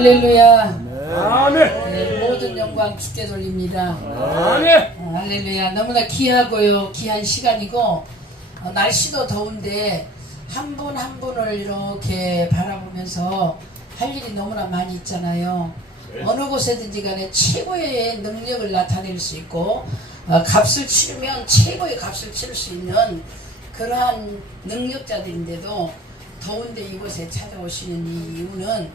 할렐루야. 아멘. 네, 모든 영광 주께 돌립니다. 아멘. 할렐루야. 너무나 귀하고요. 귀한 시간이고 날씨도 더운데 한 분 한 분을 이렇게 바라보면서 할 일이 너무나 많이 있잖아요. 어느 곳에든지 간에 최고의 능력을 나타낼 수 있고 값을 치르면 최고의 값을 치를 수 있는 그러한 능력자들인데도 더운데 이곳에 찾아오시는 이 이유는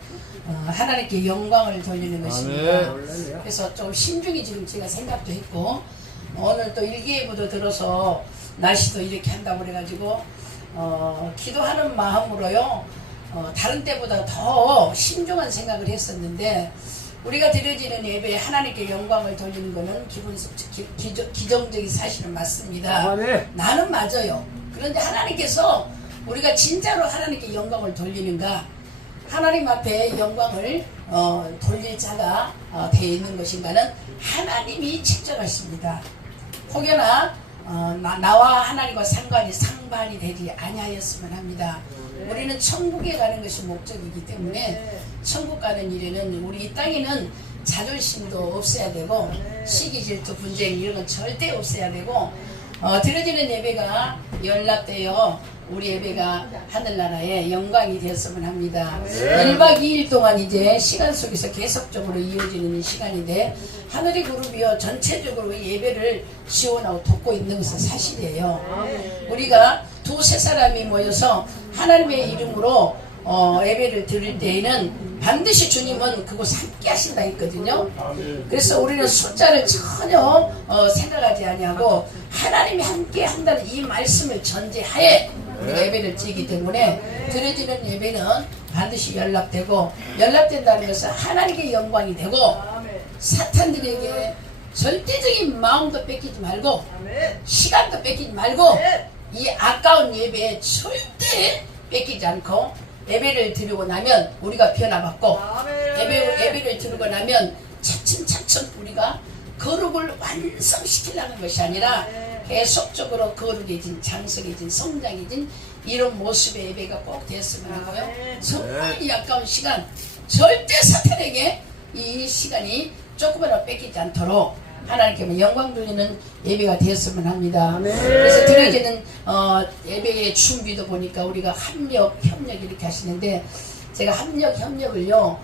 하나님께 영광을 돌리는 것입니다. 그래서 좀 신중히 지금 제가 생각도 했고 오늘 또 일기예보도 들어서 날씨도 이렇게 한다고 그래가지고 기도하는 마음으로요 다른 때보다 더 신중한 생각을 했었는데 우리가 드려지는 예배에 하나님께 영광을 돌리는 것은 기정적인 사실은 맞습니다. 나는 맞아요. 그런데 하나님께서 우리가 진짜로 하나님께 영광을 돌리는가, 하나님 앞에 영광을 돌릴 자가 되어 있는 것인가는 하나님이 책정하십니다. 혹여나 나와 하나님과 상관이 되지 아니하였으면 합니다. 우리는 천국에 가는 것이 목적이기 때문에 천국 가는 일에는 우리 이 땅에는 자존심도 없어야 되고 시기 질투 분쟁 이런 건 절대 없어야 되고 드려지는 예배가 연락되어 우리 예배가 하늘나라의 영광이 되었으면 합니다. 1박 2일 동안 이제 시간 속에서 계속적으로 이어지는 이 시간인데 하늘의 그룹이요 전체적으로 예배를 지원하고 돕고 있는 것은 사실이에요. 우리가 두세 사람이 모여서 하나님의 이름으로 예배를 드릴 때에는 반드시 주님은 그곳 함께 하신다 했거든요. 그래서 우리는 숫자를 전혀 생각하지 아니하고 하나님이 함께 한다는 이 말씀을 전제하에 우리가 예배를 드리기 때문에 드려지는 예배는 반드시 연락된다는 것은 하나님께 영광이 되고 사탄들에게 절대적인 마음도 뺏기지 말고 시간도 뺏기지 말고 이 아까운 예배에 절대 뺏기지 않고 예배를 드리고 나면 우리가 변화받고 예배를 드리고 나면 차츰차츰 우리가 거룩을 완성시키려는 것이 아니라 계속적으로 거룩해진 장성해진 성장해진 이런 모습의 예배가 꼭 되었으면 하고요. 정말 이 아까운 시간 절대 사탄에게 이 시간이 조금이라도 뺏기지 않도록 하나님께 영광 돌리는 예배가 되었으면 합니다. 그래서 드려지는 예배의 준비도 보니까 우리가 협력 이렇게 하시는데 제가 협력을요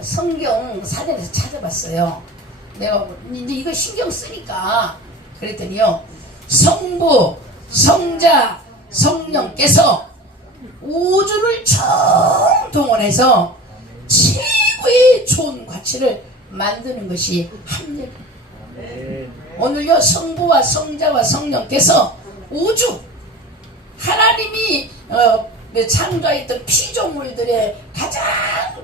성경 사전에서 찾아봤어요. 내가 이제 이거 신경 쓰니까 그랬더니요 성부, 성자, 성령께서 우주를 총동원해서 최고의 좋은 가치를 만드는 것이 합력입니다. 오늘요 성부와 성자와 성령께서 우주 하나님이 창조했던 피조물들의 가장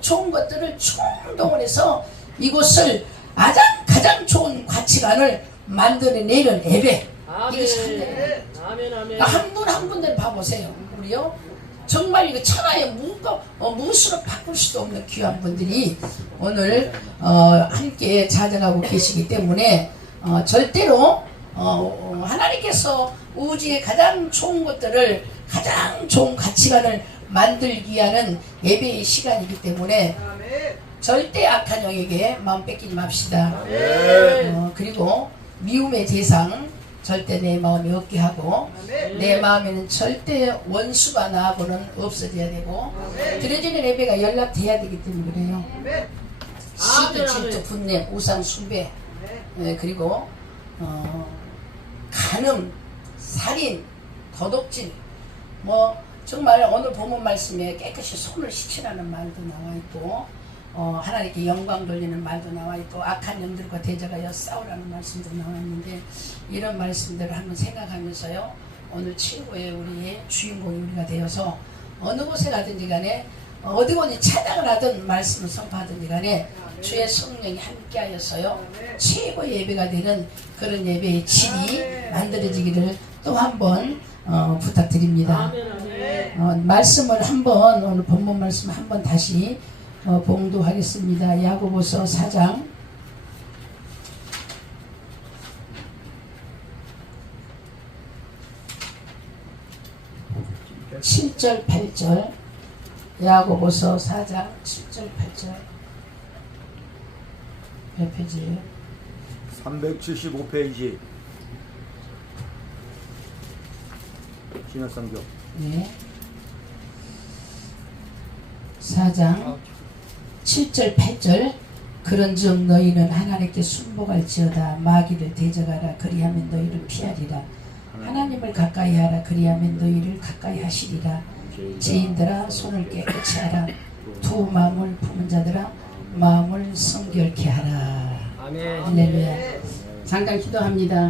좋은 것들을 총동원해서 이곳을 가장 좋은 가치관을 만들어내는 예배. 이것이 합력입니다. 한 분 한 분들 봐보세요. 우리요 정말 이거 천하의 무수로 바꿀 수도 없는 귀한 분들이 오늘 함께 찾아가고 계시기 때문에 절대로 하나님께서 우주의 가장 좋은 것들을 가장 좋은 가치관을 만들기 위한 예배의 시간이기 때문에 절대 악한 영에게 마음 뺏기지 맙시다. 그리고 미움의 대상 절대 내 마음에 없게 하고 내 마음에는 절대 원수가 나하고는 없어져야 되고 드려지는 예배가 연락돼야 되기 때문에 그래요. 시기 질투 분냄 우상 숭배 그리고 간음 살인 도둑질 뭐 정말 오늘 본문 말씀에 깨끗이 손을 씻으라는 말도 나와 있고 하나님께 영광 돌리는 말도 나와 있고 악한 영들과 대적하여 싸우라는 말씀도 나와 있는데 이런 말씀들을 한번 생각하면서요 오늘 최고의 우리의 주인공이 우리가 되어서 어느 곳에 가든지 간에 어디 찬양을 하든 말씀을 선포하든지 간에 주의 성령이 함께하여서요 최고의 예배가 되는 그런 예배의 질이 만들어지기를 또 한번 부탁드립니다. 말씀을 한번 오늘 본문 말씀 한번 다시 봉독하겠습니다. 야고보서 4장 7절 8절 야고보서 4장 7절 8절 몇 페이지예요? 375페이지. 신약성경. 네. 4장 7절 8절. 그런즉 너희는 하나님께 순복할지어다. 마귀를 대적하라. 그리하면 너희를 피하리라. 하나님을 가까이 하라. 그리하면 너희를 가까이 하시리라. 죄인들아 손을 깨끗이 하라. 두 마음을 품은 자들아 마음을 성결케 하라. 아멘. 할렐루야. 잠깐 기도합니다.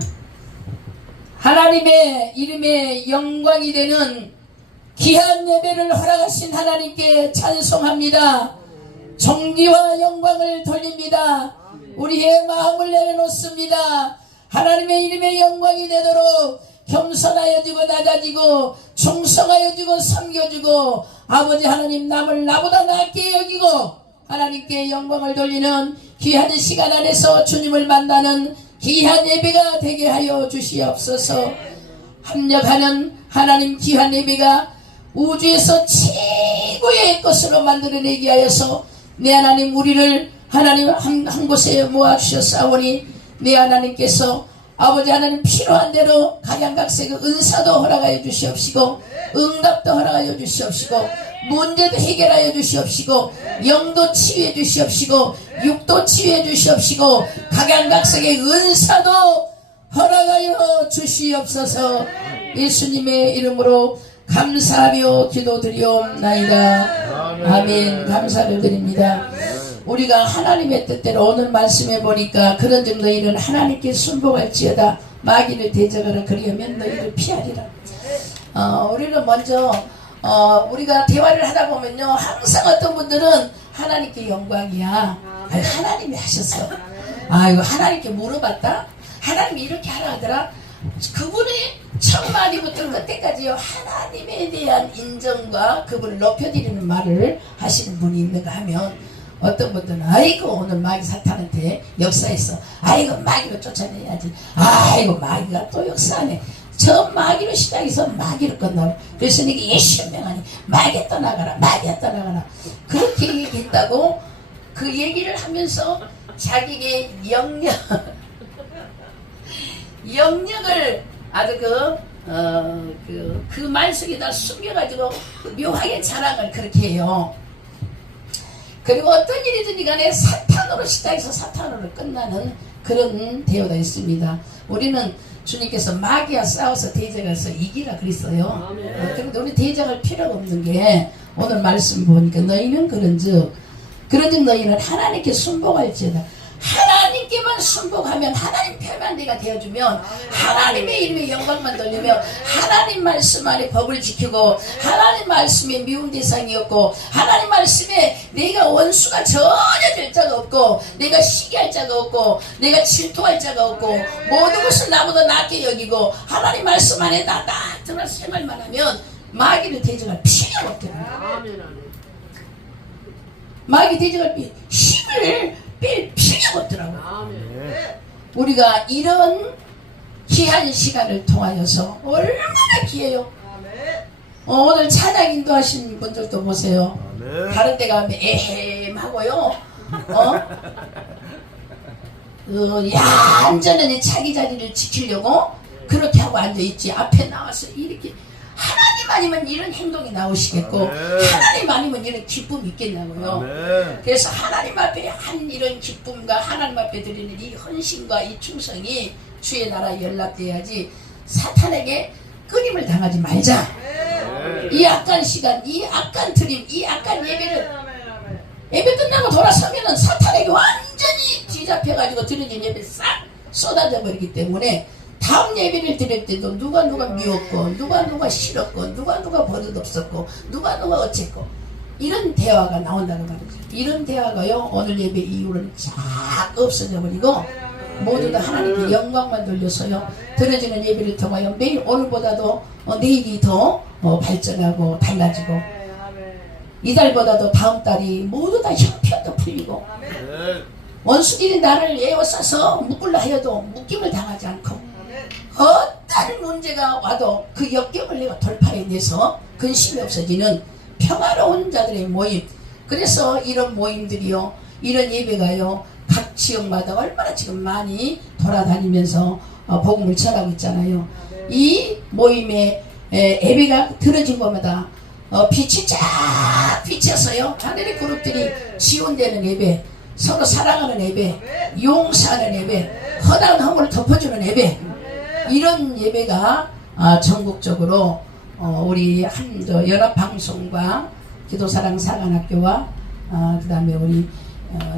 하나님의 이름에 영광이 되는 귀한 예배를 허락하신 하나님께 찬송합니다. 존귀와 영광을 돌립니다. 우리의 마음을 내려놓습니다. 하나님의 이름에 영광이 되도록 겸손하여지고 낮아지고 충성하여지고 섬겨주고 아버지 하나님 남을 나보다 낫게 여기고 하나님께 영광을 돌리는 귀한 시간 안에서 주님을 만나는 귀한 예배가 되게 하여 주시옵소서. 합력하는 하나님 귀한 예배가 우주에서 최고의 것으로 만들어내게 하여서 내 하나님 우리를 하나님 한 곳에 모아주셨사오니 내 하나님께서 아버지 하나님 필요한 대로 각양각색의 은사도 허락하여 주시옵시고 응답도 허락하여 주시옵시고 문제도 해결하여 주시옵시고 영도 치유해 주시옵시고 육도 치유해 주시옵시고 각양각색의 은사도 허락하여 주시옵소서. 예수님의 이름으로 감사하며 기도드리옵나이다. 아멘. 감사를 드립니다. 우리가 하나님의 뜻대로 오늘 말씀해 보니까 그런즉 너희는 하나님께 순복할지어다. 마귀를 대적하라. 그리하면 너희를 피하리라. 우리는 먼저 우리가 대화를 하다 보면요 항상 어떤 분들은 하나님께 영광이야. 아니, 하나님이 하셨어. 이거 하나님께 물어봤다. 하나님이 이렇게 하라 하더라. 그분이 첫 마디부터 끝때까지요 하나님에 대한 인정과 그분을 높여드리는 말을 하시는 분이 있는가 하면 어떤 분들은 아이고 오늘 마귀 사탄한테 역사했어. 아이고 마귀로 쫓아내야지. 아이고 마귀가 또 역사하네. 저 마귀로 시작해서 마귀로 끝나고 그래서 이게 예수 명하니 마귀 떠나가라 마귀 떠나가라 그렇게 얘기했다고 그 얘기를 하면서 자기의 영역을 아주 그 말 속에다 숨겨가지고 묘하게 자랑을 그렇게 해요. 그리고 어떤 일이든지 간에 사탄으로 시작해서 사탄으로 끝나는 그런 대우가 있습니다. 우리는 주님께서 마귀와 싸워서 대적해서 이기라 그랬어요. 그런데 우리 대적할 필요가 없는 게 오늘 말씀 보니까 너희는 그런즉 너희는 하나님께 순복할지어다. 하나님께만 순복하면 하나님 편만 내가 되어주면 하나님의 이름에 영광만 돌리며 하나님 말씀 안에 법을 지키고 하나님 말씀에 미운 대상이 없고 하나님 말씀에 내가 원수가 전혀 될 자가 없고 내가 시기할 자가 없고 내가 질투할 자가 없고 모든 것을 나보다 낫게 여기고 하나님 말씀 안에 나딱 들어서 생활만 하면 마귀를 대적할 필요가 없답니다. 마귀 대적할 힘을 뺄 필요가 없더라고요. 우리가 이런 귀한 시간을 통하여서 얼마나 귀해요. 오늘 찬양 인도하신 분들도 보세요. 다른 데 가면 에헴하고요. 얌전히 자기 자리를 지키려고 그렇게 하고 앉아있지. 앞에 나와서 이렇게 하나님 아니면 이런 행동이 나오시겠고 하나님 아니면 이런 기쁨이 있겠냐고요. 그래서 하나님 앞에 한 이런 기쁨과 하나님 앞에 드리는 이 헌신과 이 충성이 주의 나라에 연락돼야지 사탄에게 끊임을 당하지 말자. 이 악한 시간, 이 악한 드림, 이 악한 예배 끝나고 돌아서면은 사탄에게 완전히 뒤잡혀가지고 드려진 예배 싹 쏟아져 버리기 때문에 다음 예배를 드릴 때도 누가 미웠고 누가 싫었고 누가 버릇없었고 누가 어쨌고 이런 대화가 나온다는 말이죠. 이런 대화가요 오늘 예배 이후로는 쫙 없어져 버리고 모두 다 하나님께 영광만 돌려서요 드려지는 예배를 통하여 매일 오늘보다도 내일이 더 발전하고 달라지고 이달보다도 다음 달이 모두 다 형편도 풀리고 원수들이 나를 에워싸서 묶으려 하여도 묶임을 당하지 않고 어떤 문제가 와도 그 역경을 내가 돌파해내서 근심이 없어지는 평화로운 자들의 모임. 그래서 이런 모임들이요 이런 예배가요 각 지역마다 얼마나 지금 많이 돌아다니면서 복음을 전하고 있잖아요. 이 모임에 예배가 들어진 것마다 빛이 쫙 비쳐서요. 하늘의 그룹들이 지원되는 예배, 서로 사랑하는 예배, 용서하는 예배, 허다한 허물을 덮어주는 예배, 이런 예배가 전국적으로 우리 연합방송과 기도사랑 사관학교와 그 다음에 우리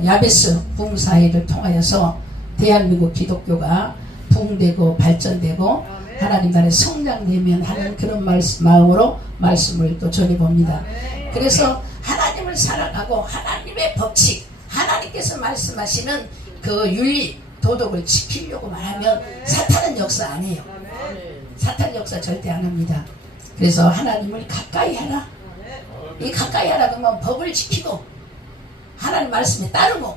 야베스 부흥사회를 통하여서 대한민국 기독교가 부흥되고 발전되고 하나님 나라에 성장되면 하는 그런 마음으로 말씀을 또 전해봅니다. 그래서 하나님을 사랑하고 하나님의 법칙, 하나님께서 말씀하시는 그 윤리, 도덕을 지키려고만 하면 사탄은 역사 안 해요. 사탄 역사 절대 안 합니다. 그래서 하나님을 가까이 하라. 이 가까이 하라 그러면 법을 지키고 하나님 말씀에 따르고,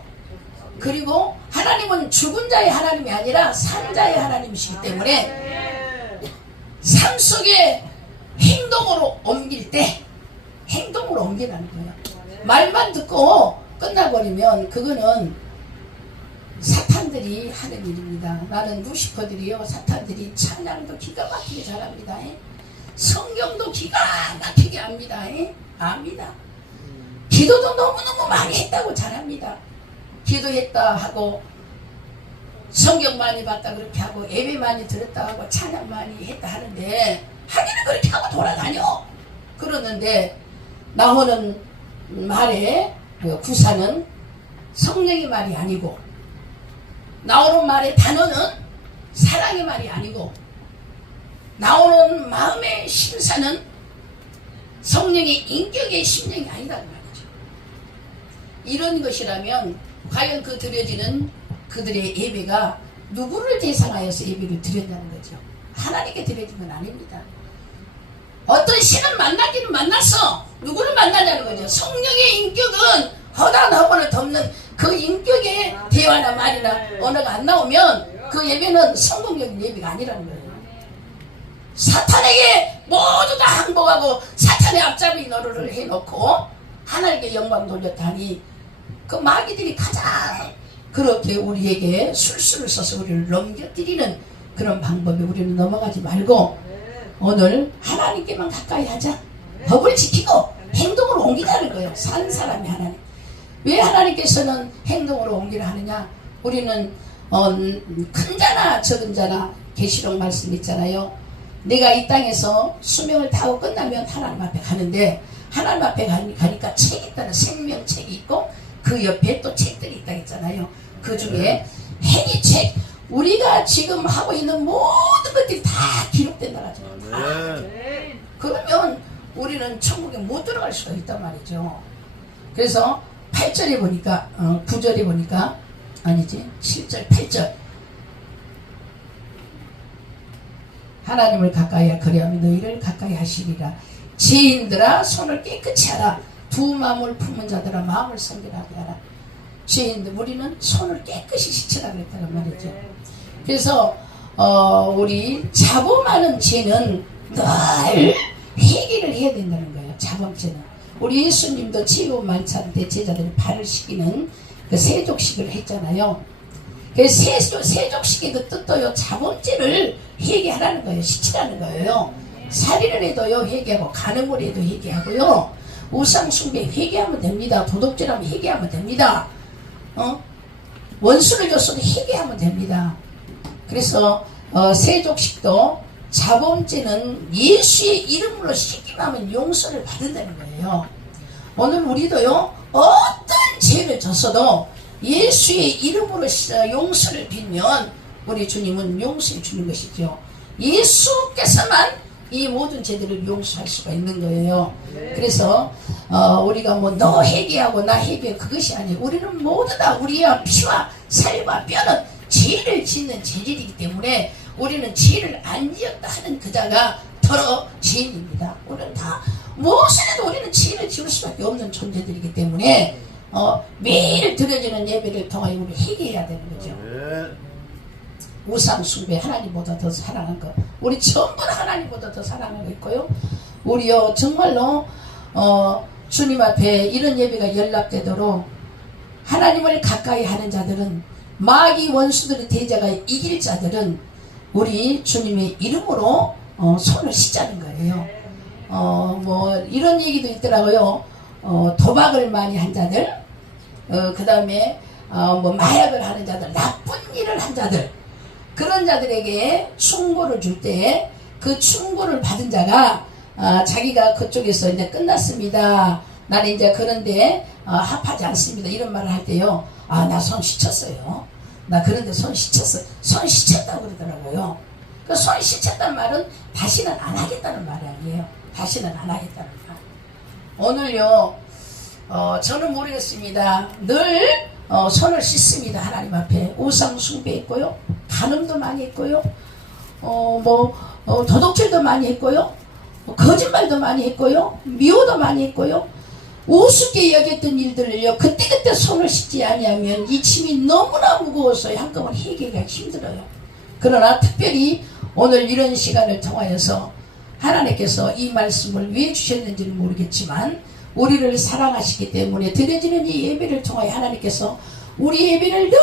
그리고 하나님은 죽은 자의 하나님이 아니라 산 자의 하나님이시기 때문에 삶 속에 행동으로 옮길 때 행동으로 옮기라는 거예요. 말만 듣고 끝나버리면 그거는 사탄들이 하는 일입니다. 나는 루시퍼들이요, 사탄들이 찬양도 기가 막히게 잘합니다. 성경도 기가 막히게 압니다. 압니다. 기도도 너무너무 많이 했다고 잘합니다. 기도했다 하고 성경 많이 봤다 그렇게 하고 예배 많이 들었다 하고 찬양 많이 했다 하는데 하기는 그렇게 하고 돌아다녀. 그러는데 나오는 말의 구사는 성령의 말이 아니고, 나오는 말의 단어는 사랑의 말이 아니고, 나오는 마음의 심사는 성령의 인격의 심령이 아니라는 말이죠. 이런 것이라면 과연 그 드려지는 그들의 예배가 누구를 대상하여서 예배를 드렸다는 거죠. 하나님께 드려진 건 아닙니다. 어떤 신은 만나기는 만났어. 누구를 만나냐는 거죠. 성령의 인격은 허다한 허물을 덮는 그 인격의 대화나 말이나 언어가 안 나오면 그 예배는 성공적인 예배가 아니라는 거예요. 사탄에게 모두 다 항복하고 사탄의 앞잡이 노릇을 해놓고 하나님께 영광 돌렸다니, 그 마귀들이 가장 그렇게 우리에게 술수를 써서 우리를 넘겨뜨리는 그런 방법에 우리는 넘어가지 말고 오늘 하나님께만 가까이 하자. 법을 지키고 행동으로 옮기자는 거예요. 산 사람이 하나님. 왜 하나님께서는 행동으로 옮기라 하느냐? 우리는 큰 자나 적은 자나 계시록 말씀 있잖아요. 내가 이 땅에서 수명을 다하고 끝나면 하나님 앞에 가는데, 하나님 앞에 가니까 책이 있다는 생명책이 있고 그 옆에 또 책들이 있다 했잖아요. 그 중에 행위책, 우리가 지금 하고 있는 모든 것들이 다 기록된다 하죠. 그러면 우리는 천국에 못 들어갈 수가 있단 말이죠. 그래서 8절에 보니까 9절에 보니까 아니지 7절 8절 하나님을 가까이 하라. 그리하면 너희를 가까이 하시리라. 죄인들아 손을 깨끗이 하라. 두 마음을 품은 자들아 마음을 성결하게 하라. 죄인들, 우리는 손을 깨끗이 씻으라 그랬다는 말이죠. 그래서 우리 자범하는 죄는 늘 회개를 해야 된다는 거예요. 자범죄는. 우리 예수님도 지옥 만찬 때 제자들이 발을 씻기는 그 세족식을 했잖아요. 그 세족식의 그 뜻도요, 자범죄를 회개하라는 거예요. 씻으라는 거예요. 살인을 해도요 회개하고, 간음을 해도 회개하고요, 우상숭배 회개하면 됩니다. 도덕질하면 회개하면 됩니다. 원수를 줬어도 회개하면 됩니다. 그래서 세족식도 자범죄는 예수의 이름으로 씻기만 용서를 받는다는 거예요. 오늘 우리도요, 어떤 죄를 졌어도 예수의 이름으로 용서를 빌면 우리 주님은 용서해 주는 것이죠. 예수께서만 이 모든 죄들을 용서할 수가 있는 거예요. 그래서 우리가 뭐 너 회개하고 나 회개하고 그것이 아니에요. 우리는 모두 다 우리의 피와 살과 뼈는 죄를 짓는 죄질이기 때문에 우리는 죄를 안 지었다 하는 그 자가 더러 죄인입니다. 우리는 다 무엇을 해도 우리는 죄를 지을 수밖에 없는 존재들이기 때문에 매일 드려지는 예배를 통하여 우리 회개해야 되는 거죠. 우상 숭배, 하나님보다 더 사랑한 거, 우리 전부 다 하나님보다 더 사랑하고 있고요. 우리요 정말로 주님 앞에 이런 예배가 연락되도록 하나님을 가까이 하는 자들은, 마귀 원수들의 대자가 이길 자들은 우리 주님의 이름으로 손을 씻자는 거예요. 뭐 이런 얘기도 있더라고요. 도박을 많이 한 자들, 그 다음에 뭐 마약을 하는 자들, 나쁜 일을 한 자들, 그런 자들에게 충고를 줄 때 그 충고를 받은 자가 자기가 그쪽에서 이제 끝났습니다, 나는 이제 그런데 합하지 않습니다, 이런 말을 할 때요, 나 손 씻었어요, 나 그런데 손 씻었어, 손 씻었다고 그러더라고요. 그 손 씻었다는 말은 다시는 안 하겠다는 말이 아니에요. 다시는 안 하겠다는 말. 오늘요, 저는 모르겠습니다. 늘 손을 씻습니다. 하나님 앞에 우상 숭배했고요, 간음도 많이 했고요, 도둑질도 많이 했고요, 거짓말도 많이 했고요, 미워도 많이 했고요, 우습게 여겼던 일들을요, 그때그때 손을 씻지 아니하면 이 짐이 너무나 무거워서 한꺼번에 해결하기가 힘들어요. 그러나 특별히 오늘 이런 시간을 통하여서 하나님께서 이 말씀을 왜 주셨는지는 모르겠지만 우리를 사랑하시기 때문에 드려지는 이 예배를 통하여 하나님께서 우리 예배를 늘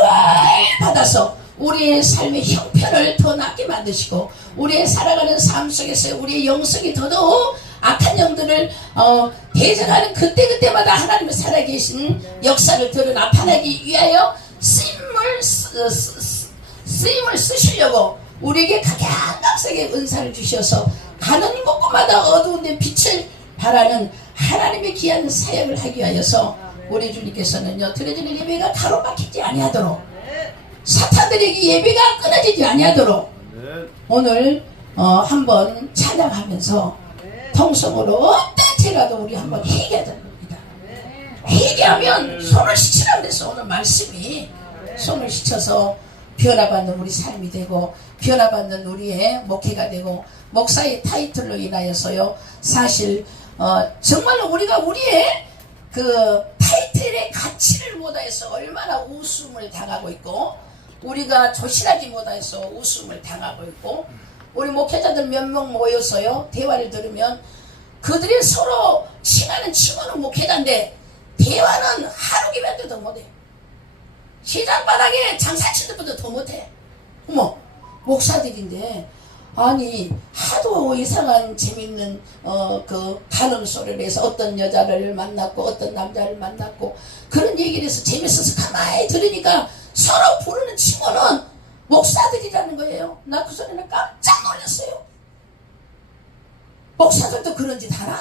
받아서 우리의 삶의 형편을 더 낫게 만드시고, 우리의 살아가는 삶 속에서 우리의 영성이 더더욱 악한 영들을 대적하는 그때그때마다 하나님의 살아계신 역사를 더 나타내기 위하여 쓰임을 쓰시려고 우리에게 각양각색의 은사를 주셔서 가는 곳곳마다 어두운데 빛을 발하는 하나님의 귀한 사역을 하기 위하여서 우리 주님께서는요, 드려지는 예배가 가로막히지 아니하도록, 사탄들에게 예배가 끊어지지 아니하도록 오늘 한번 찬양하면서 통성으로 어때서라도 우리 한번 회개하자는 겁니다. 회개하면 손을 씻으라고 그랬어. 오늘 말씀이 손을 씻어서 변화받는 우리 삶이 되고, 변화받는 우리의 목회가 되고, 목사의 타이틀로 인하여서요, 사실 정말로 우리가 우리의 그 타이틀의 가치를 못하여서 얼마나 웃음을 당하고 있고, 우리가 조신하지 못해서 웃음을 당하고 있고, 우리 목회자들 몇 명 모여서요 대화를 들으면 그들이 서로 칭하는 칭호는 목회자인데 대화는 하루 기면 때도 못해. 시장 바닥에 장사치들보다 더 못해. 어머, 목사들인데 아니 하도 이상한 재밌는 그 간음 소리를 해서 어떤 여자를 만났고 어떤 남자를 만났고 그런 얘기를 해서 재밌어서 가만히 들으니까 서로 부르는 칭호는 목사들이라는 거예요. 나 그 소리는 깜짝 놀랐어요. 목사들도 그런 짓 하나?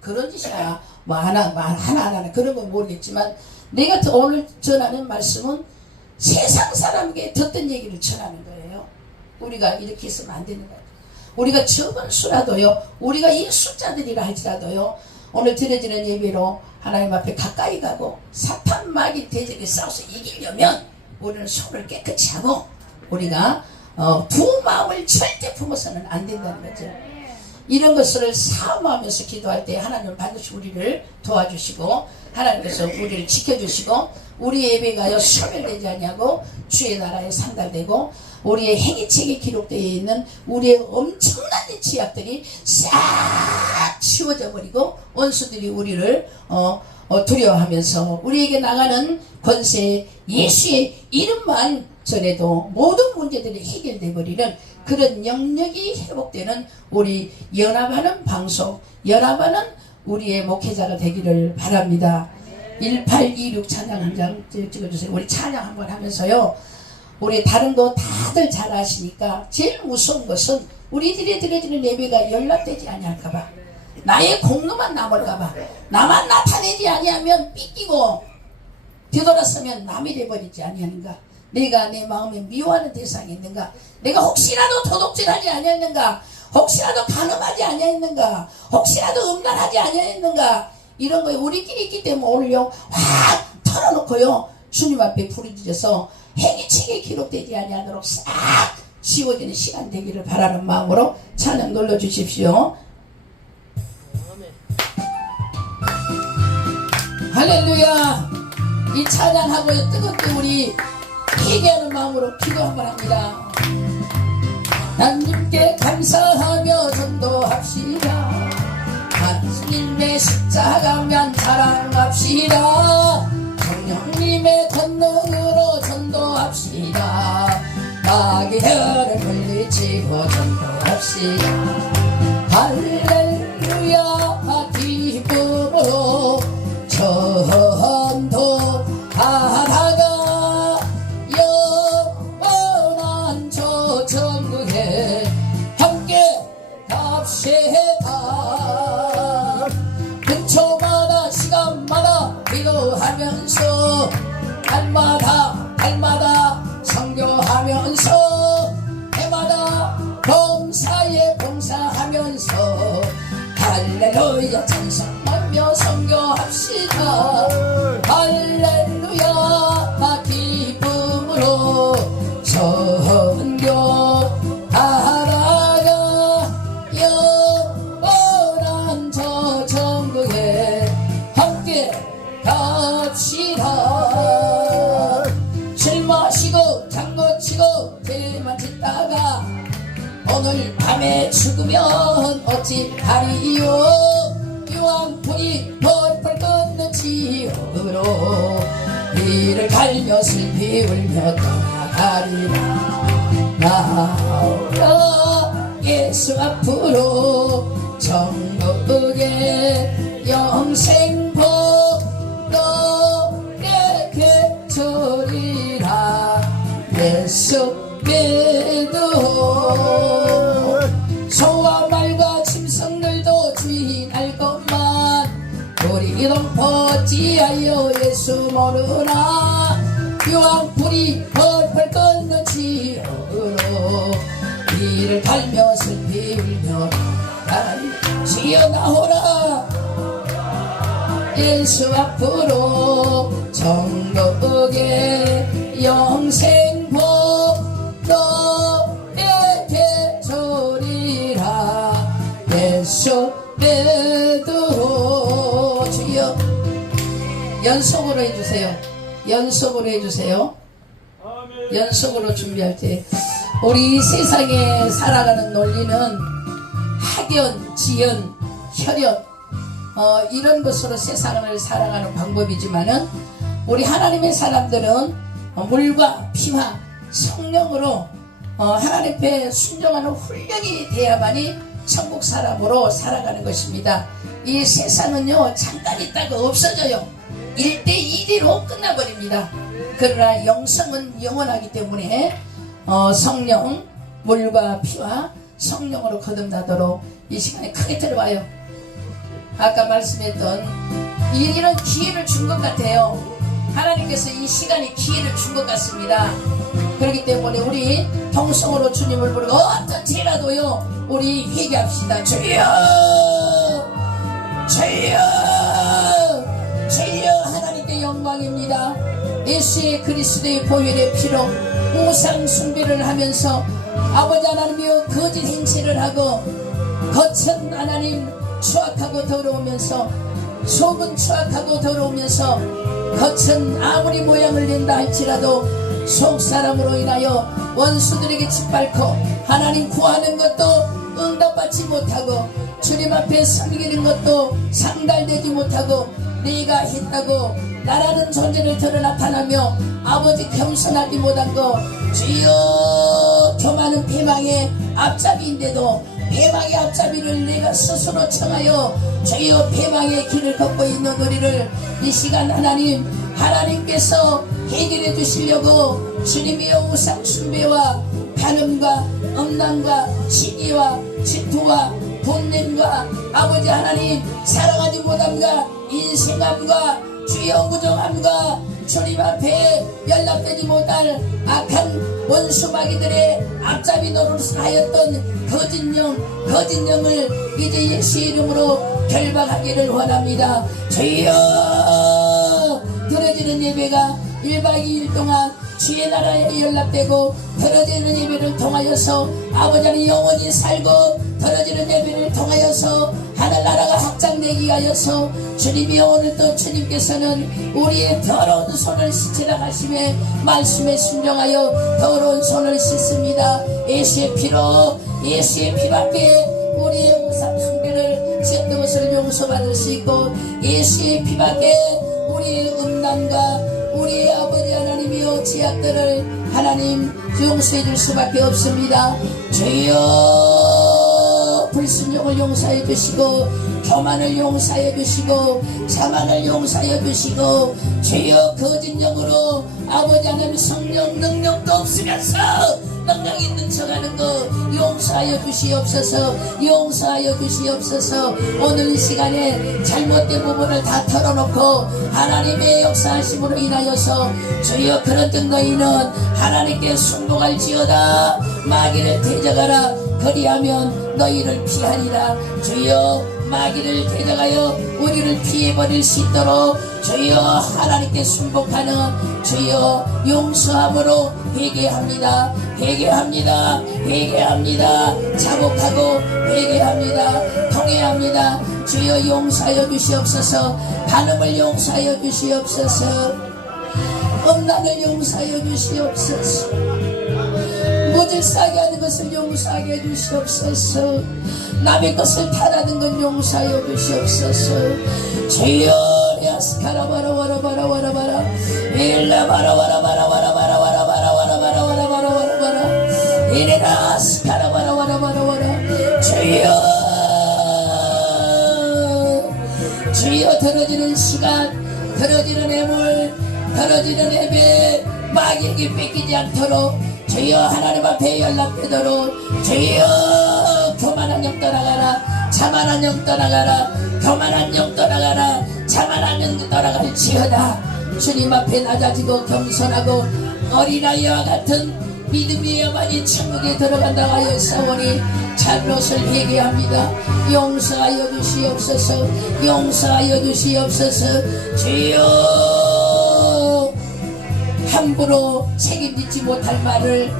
그런 짓이야. 뭐 하나 그런 건 모르겠지만, 내가 오늘 전하는 말씀은 세상 사람에게 듣던 얘기를 전하는 거예요. 우리가 이렇게 있으면 안 되는 거예요. 우리가 적은 수라도요, 우리가 이 숫자들이라 할지라도요, 오늘 드려지는 예배로 하나님 앞에 가까이 가고 사탄 마귀 대적에 싸워서 이기려면 우리는 손을 깨끗이 하고, 우리가 두 마음을 절대 품어서는 안 된다는 거죠. 이런 것을 사모하면서 기도할 때 하나님은 반드시 우리를 도와주시고, 하나님께서 우리를 지켜주시고, 우리의 예배가요 소멸되지 아니하고 주의 나라에 상달되고, 우리의 행위책에 기록되어 있는 우리의 엄청난 지약들이 싹 치워져 버리고, 원수들이 우리를 두려워하면서 우리에게 나가는 권세 예수의 이름만 전에도 모든 문제들이 해결되어 버리는 그런 영역이 회복되는 우리 연합하는 방송, 연합하는 우리의 목회자가 되기를 바랍니다. 1826 찬양 한 장 찍어주세요. 우리 찬양 한번 하면서요, 우리 다른 거 다들 잘 아시니까 제일 무서운 것은 우리들이 드려지는 예배가 연락되지 아니할까봐, 나의 공로만 남을까봐, 나만 나타내지 아니하면 삐끼고 뒤돌아서면 남이 돼버리지 아니하는가, 내가 내 마음에 미워하는 대상이 있는가, 내가 혹시라도 도둑질하지 아니했는가, 혹시라도 간음하지 아니했는가, 혹시라도 음란하지 아니했는가, 이런 거에 우리끼리 있기 때문에 오늘요 확 털어놓고요 주님 앞에 부르짖어서 행위책에 기록되지 아니하도록 싹 지워지는 시간 되기를 바라는 마음으로 찬양 눌러주십시오. 할렐루야. 이 찬양하고 뜨겁게 우리 회개하는 마음으로 기도 한번 합니다. 하나님께 감사하며 전도합시다. 하나님의 십자가면 자랑합시다. 성령님의 권능으로 전도합시다. 마귀 혈을 물리치고 전도합시다. 할렐루야 기쁨으로 전도하다가 영원한 저 천국에 함께 갑시다. 근처마다 시간마다 기도하면서 달마다 성교하면서 해마다 범사에 봉사하면서 할렐루야 찬송하며 성교합시다. 할렐루야 기쁨으로 선교하다가 영원한 저 천국에 함께 갑시다. 술 마시고 장구 치고 죄만 짓다가 오늘 밤에 죽으면 어찌하리요. 유황불이 펄펄 끓는 지옥으로 이를 갈며 슬피 울며 떠나가리라. 나오라 예수 앞으로 천국의 영생복 너에게 주리라. 예수 믿어. 소와 말과 짐승들도 주인 알 것만 우리 동포지하여 예수 모르나. 유황불이 펄펄 끓는 지옥으로 이를 갈며 슬피 울며 지어 나오라. 예수 앞으로 천국의 영생복 너에게 주리라. 예수 믿어. 주여 연속으로 해주세요. 연속으로 해주세요. 연속으로 준비할 때 우리 세상에 살아가는 논리는 학연, 지연, 혈연 이런 것으로 세상을 살아가는 방법이지만은 우리 하나님의 사람들은 물과 피와 성령으로 하나님 앞에 순종하는 훈련이 돼야만이 천국 사람으로 살아가는 것입니다. 이 세상은요 잠깐 있다가 없어져요. 1대 1로 끝나버립니다. 그러나 영성은 영원하기 때문에 성령, 물과 피와 성령으로 거듭나도록 이 시간에 크게 들어봐요. 아까 말씀했던 이런 기회를 준 것 같아요. 하나님께서 이 시간에 기회를 준 것 같습니다. 그렇기 때문에 우리 통성으로 주님을 부르고 어떤 죄라도요 우리 회개합시다. 주여 주여 주여. 하나님께 영광입니다. 예수의 그리스도의 보혈의 피로 우상 숭배를 하면서 아버지 하나님이여 거짓 행세를 하고 거친 하나님 추악하고 더러우면서 속은 추악하고 더러우면서 겉은 아무리 모양을 낸다 할지라도 속 사람으로 인하여 원수들에게 짓밟고 하나님 구하는 것도 응답받지 못하고 주님 앞에 섬기는 것도 상달되지 못하고 네가 했다고 나라는 존재를 드러 나타나며 아버지 겸손하지 못한 거 주여. 교만은 패망의 앞잡이인데도 패망의 앞잡이를 내가 스스로 청하여 주여 패망의 길을 걷고 있는 우리를 이 시간 하나님께서 해결해 주시려고 주님이여 우상 숭배와 간음과 음란과 시기와 질투와 본냄과 아버지 하나님 사랑하지 못함과 인생함과 주여 무정함과 주님 앞에 연락되지 못할 악한 원수마귀들의 앞잡이 노릇을 하였던 거짓 영을 이제 예수의 이름으로 결박하기를 원합니다. 주여 들어지는 예배가 1박 2일 동안 주의 나라에 연락되고 들어지는 예배를 통하여서 아버지 하나님 영원히 살고 들어지는 예배를 통하여서 하늘나라가 확장되기 하여서 주님이 오늘도 주님께서는 우리의 더러운 손을 씻으라 하심에 말씀에 순종하여 더러운 손을 씻습니다. 예수의 피로 예수의 피밖에 우리의 우상 숭배를 찢는 것을 용서받을 수 있고 예수의 피밖에 우리의 음란과 우리 아버지 하나님이여 죄악들을 하나님 용서해 줄 수밖에 없습니다. 주여 불순종을 용서해 주시고 교만을 용서해 주시고 자만을 용서해 주시고 주여 거짓 영으로 아버지 하나님 성령 능력도 없으면서 능력 있는 척하는 거 용서하여 주시옵소서. 용서하여 주시옵소서. 오늘 이 시간에 잘못된 부분을 다 털어놓고 하나님의 역사하심으로 인하여서 주여 그런 등 너희는 하나님께 순종할지어다. 마귀를 대적하라. 그리하면 너희를 피하리라. 주여 마귀를 대적하여 우리를 피해버릴 수 있도록 주여 하나님께 순복하는 주여 용서함으로 회개합니다. 회개합니다. 회개합니다. 자복하고 회개합니다. 통회합니다. 주여 용서하여 주시옵소서. 간음을 용서하여 주시옵소서. 음란을 용서하여 주시옵소서. 모질싸게 하는 것을 용서하게 해주시옵소서. 남의 것을 탓하는 건 용서하여 주시옵소서. 주여 야스카라바라바라바라바라바라 일라바라바라바라바라바라바라바라바라바라바라바라 이래라 스카라바라바라바라바라 주여 들어지는 시간 들어지는 애물 들어지는 애배 마귀에게 뺏기지 않도록 주여 하나님 앞에 연락되도록 주여 교만한 영 떠나가라. 자만한 영 떠나가라. 교만한 영 떠나가라. 자만한 영 떠나갈지어다. 주님 앞에 낮아지고 겸손하고 어린아이와 같은 믿음이야만이 천국에 들어간다고 하여 싸우니 잘못을 회개합니다. 용서하여 주시옵소서. 용서하여 주시옵소서. 주여 함부로 책임지지 못할 말을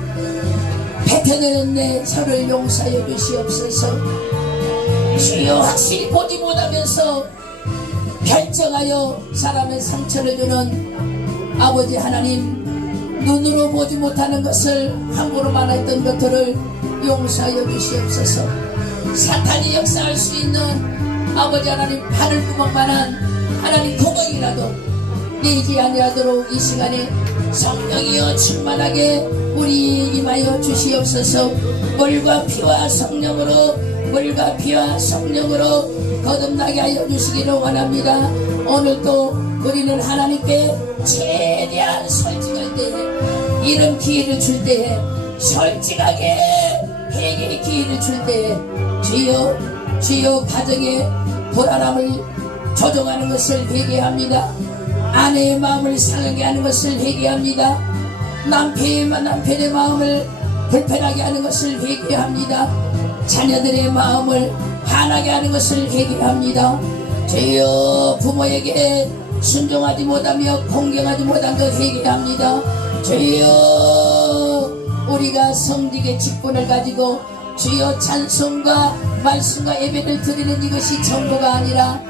뱉어내는 내 저를 용서하여 주시옵소서. 주여 확실히 보지 못하면서 결정하여 사람의 상처를 주는 아버지 하나님 눈으로 보지 못하는 것을 함부로 말했던 것들을 용서하여 주시옵소서. 사탄이 역사할 수 있는 아버지 하나님 바늘구멍만한 하나님 구멍이라도 내지 아니하도록 이 시간에 성령이여 충만하게 우리 임하여 주시옵소서. 물과 피와 성령으로 물과 피와 성령으로 거듭나게 하여 주시기를 원합니다. 오늘도 우리는 하나님께 최대한 솔직할 때에 이런 기회를 줄 때에 솔직하게 회개의 기회를 줄 때에 주여 가정의 불안함을 조정하는 것을 회개합니다. 아내의 마음을 상하게 하는 것을 회개합니다. 남편의 마음을 불편하게 하는 것을 회개합니다. 자녀들의 마음을 화나게 하는 것을 회개합니다. 주여 부모에게 순종하지 못하며 공경하지 못한 것 회개합니다. 주여 우리가 성직의 직분을 가지고 주여 찬송과 말씀과 예배를 드리는 이것이 전부가 아니라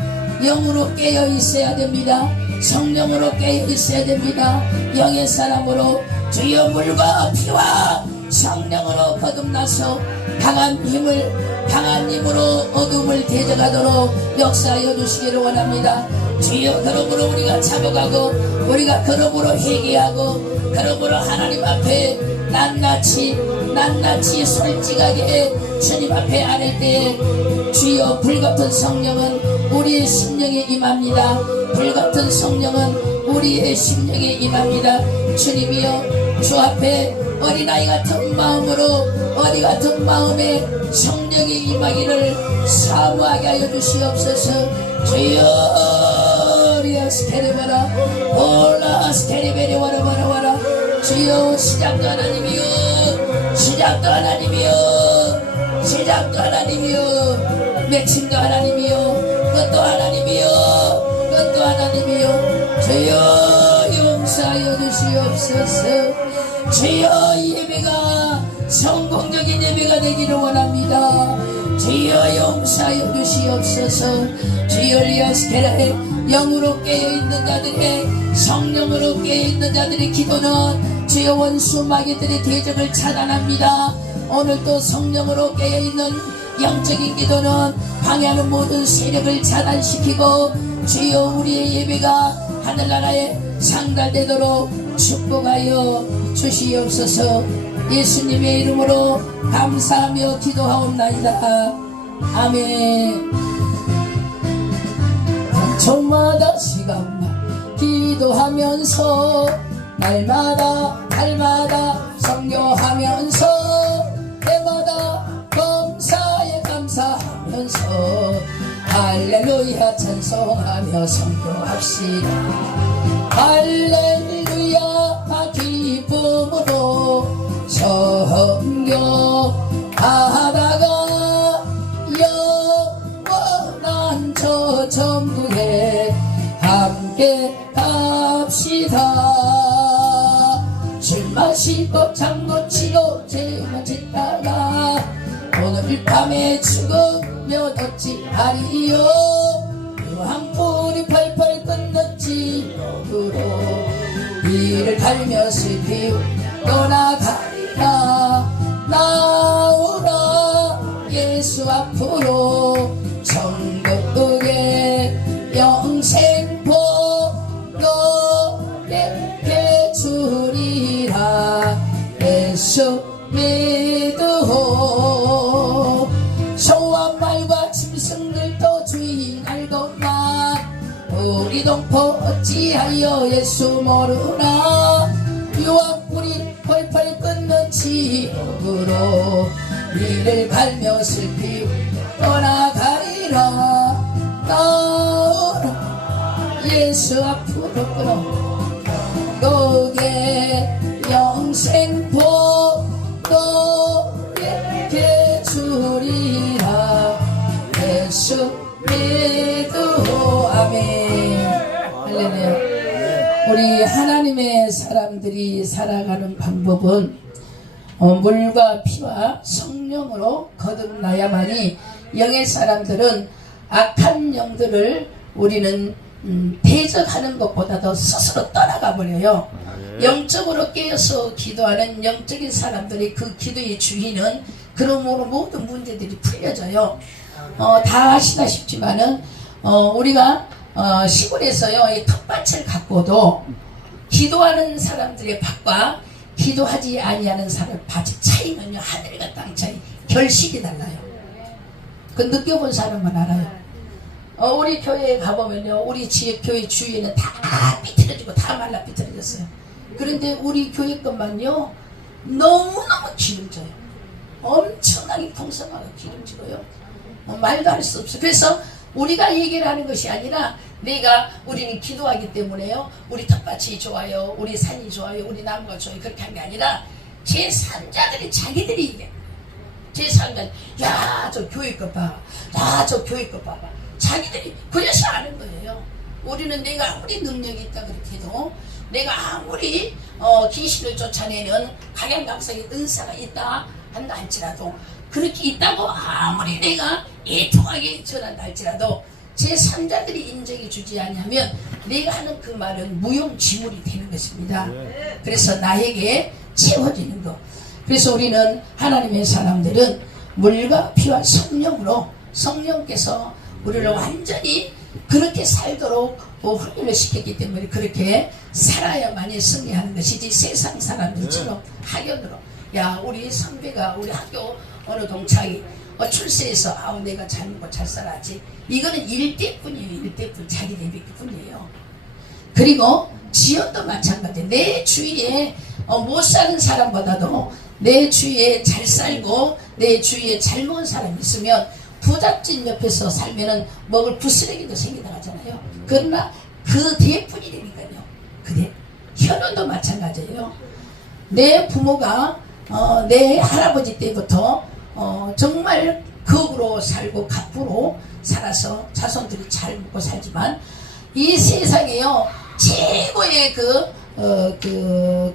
영으로 깨어 있어야 됩니다. 성령으로 깨어 있어야 됩니다. 영의 사람으로 주여 물과 피와 성령으로 거듭나서 강한 힘으로 어둠을 대적하도록 역사하여 주시기를 원합니다. 주여 그러므로 우리가 자복하고 우리가 그러므로 회개하고 그러므로 하나님 앞에 낱낱이 솔직하게 주님 앞에 아랠 때에 주여 불같은 성령은 우리의 심령에 임합니다. 불같은 성령은 우리의 심령에 임합니다. 주님이여 주 앞에 어린아이 같은 마음으로 어리 같은 마음에 성령이 임하기를 사모하게 하여 주시옵소서. 주여 리아스테레바라 올라스테레베레와라와라와라 주여 시작도 하나님이여 시작도 하나님이여 시작도 하나님이여 맺힘도 하나님이여 끝도 하나님이여 끝도 하나님이여 주여 용서하여 주시옵소서. 주여 예배가 성공적인 예배가 되기를 원합니다. 주여 용서하여 주시옵소서. 주여 리아스케라의 영으로 깨어있는 자들의 성령으로 깨어있는 자들의 기도는 주여 원수 마귀들의 대적을 차단합니다. 오늘도 성령으로 깨어있는 영적인 기도는 방해하는 모든 세력을 차단시키고 주여 우리의 예배가 하늘나라의 상달되도록 축복하여 주시옵소서. 예수님의 이름으로 감사하며 기도하옵나이다. 아멘. 저마다 시간마다 기도하면서 날마다 성교하면서 때마다 감사에 감사하면서 할렐루야 찬송하며 성교합시다. 할렐루야 기쁨으로 성교하다가 영원한 저 천국에 함께 갑시다. 술 마시고 장구 치고 죄만 짓다가 오늘 밤에 죽으면 어찌하리요. 유황불이 펄펄 끓는 지옥으로 이를 갈며 슬피 떠나가리라. 나오라 예수 앞으로 천국의 영생포 너에게 주리라. 예수 믿으오. 소와 말과 짐승들도 주인 알고만 우리 동포 어찌하여 예수 모르나. 유황불이 펄펄 끓는 지옥으로 이를 갈며 슬피 떠나가리라. 나오라 예수 앞으로 너의 영생포 너에게 주리라. 예수 믿으오. 아멘. 할렐루야. 우리 하나님의 사람들이 살아가는 방법은 물과 피와 성령으로 거듭나야만이, 영의 사람들은 악한 영들을 우리는 대적하는 것보다도 스스로 떠나가 버려요. 영적으로 깨어서 기도하는 영적인 사람들이 그 기도의 주인은 그러므로 모든 문제들이 풀려져요. 다 아시다시피지만은 우리가 시골에서요 이 텃밭을 갖고도 기도하는 사람들의 밭과 기도하지 아니하는 사람 밭의 차이는요 하늘과 땅 차이, 결식이 달라요. 그 느껴본 사람만 알아요. 우리 교회에 가보면요 우리 지역 교회 주위에는 다 비틀어지고 다 말라 비틀어졌어요. 그런데 우리 교회 것만요 너무너무 기름져요. 엄청나게 풍성하게 기름지고요 말도 할 수 없어요. 그래서 우리가 얘기를 하는 것이 아니라 우리는 기도하기 때문에요 우리 텃밭이 좋아요, 우리 산이 좋아요, 우리 나무가 좋아요, 그렇게 한 게 아니라 제3자들이 자기들이 얘기해. 제3자 야저 교회 것 봐, 저 교회 것 봐봐, 자기들이 그래서 아는 거예요. 우리는 내가 아무리 능력이 있다 그렇게 해도, 내가 아무리 귀신을 쫓아내는 각양각색의 은사가 있다 한다 할지라도, 그렇게 있다고 아무리 내가 애통하게 전한다 할지라도 제3자들이 인정해 주지 않으면 내가 하는 그 말은 무용지물이 되는 것입니다. 그래서 나에게 채워지는 것. 그래서 우리는 하나님의 사람들은 물과 피와 성령으로, 성령께서 우리를 완전히 그렇게 살도록 훈련을 시켰기 때문에 그렇게 살아야만이 승리하는 것이지, 세상 사람들처럼 학연으로 야 우리 선배가 우리 학교 어느 동창이 출세해서 아우 내가 잘 먹고 잘 살았지, 이거는 일대뿐이에요. 일대뿐, 자기 내비뿐이에요. 그리고 지연도 마찬가지예요. 내 주위에 못 사는 사람보다도 내 주위에 잘 살고 내 주위에 잘 먹은 사람이 있으면 부잣집 옆에서 살면은 먹을 부스러기도 생기다 하잖아요. 그러나 그 뒤에뿐이니까요. 그래. 현원도 마찬가지예요. 내 부모가 내 할아버지 때부터 정말 거구로 살고 갑부로 살아서 자손들이 잘 먹고 살지만, 이 세상에요 최고의 그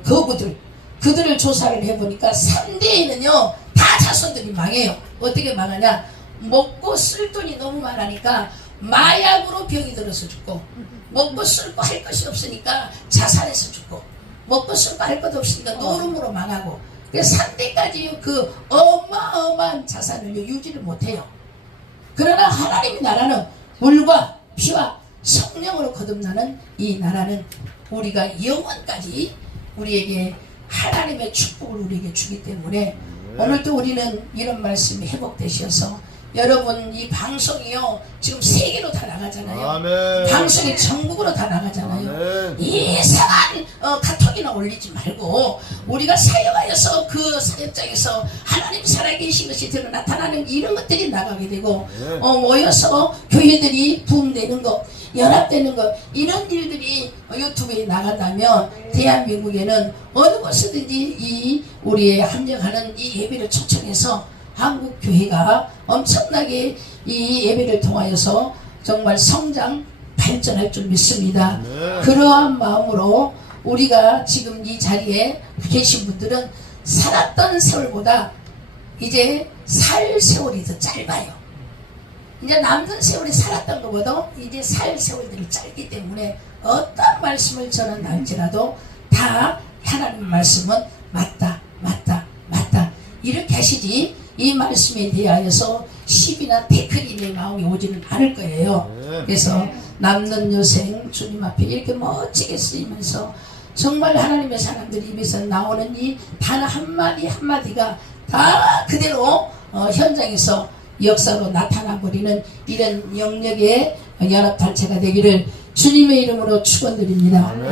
거구들, 그들을 조사를 해보니까 3대에는요 다 자손들이 망해요. 어떻게 망하냐, 먹고 쓸 돈이 너무 많으니까 마약으로 병이 들어서 죽고, 먹고 쓸고 할 것이 없으니까 자살해서 죽고, 먹고 쓸고 할 것도 없으니까 노름으로 망하고, 그래서 3대까지 그 어마어마한 자산을 유지를 못해요. 그러나 하나님의 나라는 물과 피와 성령으로 거듭나는 이 나라는 우리가 영원까지 우리에게 하나님의 축복을 우리에게 주기 때문에 오늘도 우리는 이런 말씀이 회복되셔서 여러분 이 방송이요 지금 세계로 다 나가잖아요. 아멘. 방송이 전국으로 다 나가잖아요. 아멘. 이상한 카톡이나 올리지 말고 우리가 사역하여서 그 사역장에서 하나님 살아계신 것이 드러 나타나는 이런 것들이 나가게 되고 모여서 교회들이 부흥되는 것 연합되는 것 이런 일들이 유튜브에 나간다면 대한민국에는 어느 곳이든지 이 우리의 합력하는 이 예배를 초청해서 한국 교회가 엄청나게 이 예배를 통하여서 정말 성장 발전할 줄 믿습니다. 네. 그러한 마음으로 우리가 지금 이 자리에 계신 분들은 살았던 세월보다 이제 살 세월이 더 짧아요. 이제 남는 세월이 살았던 것보다 이제 살 세월들이 짧기 때문에 어떤 말씀을 전한할지라도 다 하나님 말씀은 맞다 이렇게 하시지 이 말씀에 대하여서 시비나 태클이 내 마음에 오지는 않을 거예요. 그래서 남는 여생 주님 앞에 이렇게 멋지게 쓰이면서 정말 하나님의 사람들 입에서 나오는 이 단 한마디 한마디가 다 그대로 현장에서 역사로 나타나버리는 이런 영역의 연합단체가 되기를 주님의 이름으로 축원드립니다. 네.